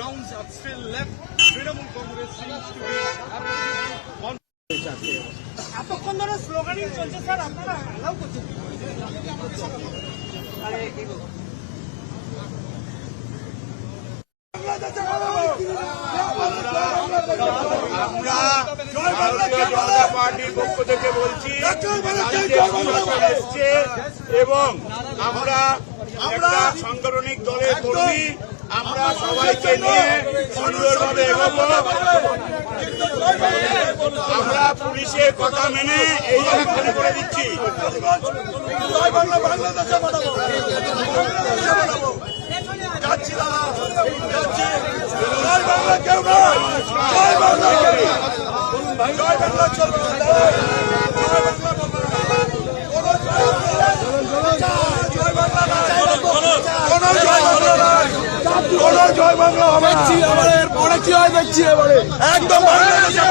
rounds are still left. Trinamool Congress seems to be এতক্ষণ ধরে sloganing চলছে sir, আপনারা অ্যালাউ করছেন? আমরা ভারতীয় জনতা পার্টির পক্ষ থেকে বলছি, এসছে এবং আমরা একটা সাংগঠনিক দলের কর্মী, আমরা সবাইকে নিয়ে সুন্দরভাবে এগোবো। আমরা পুলিশের কথা মেনে এই জায়গা করে দিচ্ছি। জয় বাংলা হবে, পরে কি হয় দেখছি এবারে একদম বাংলাদেশে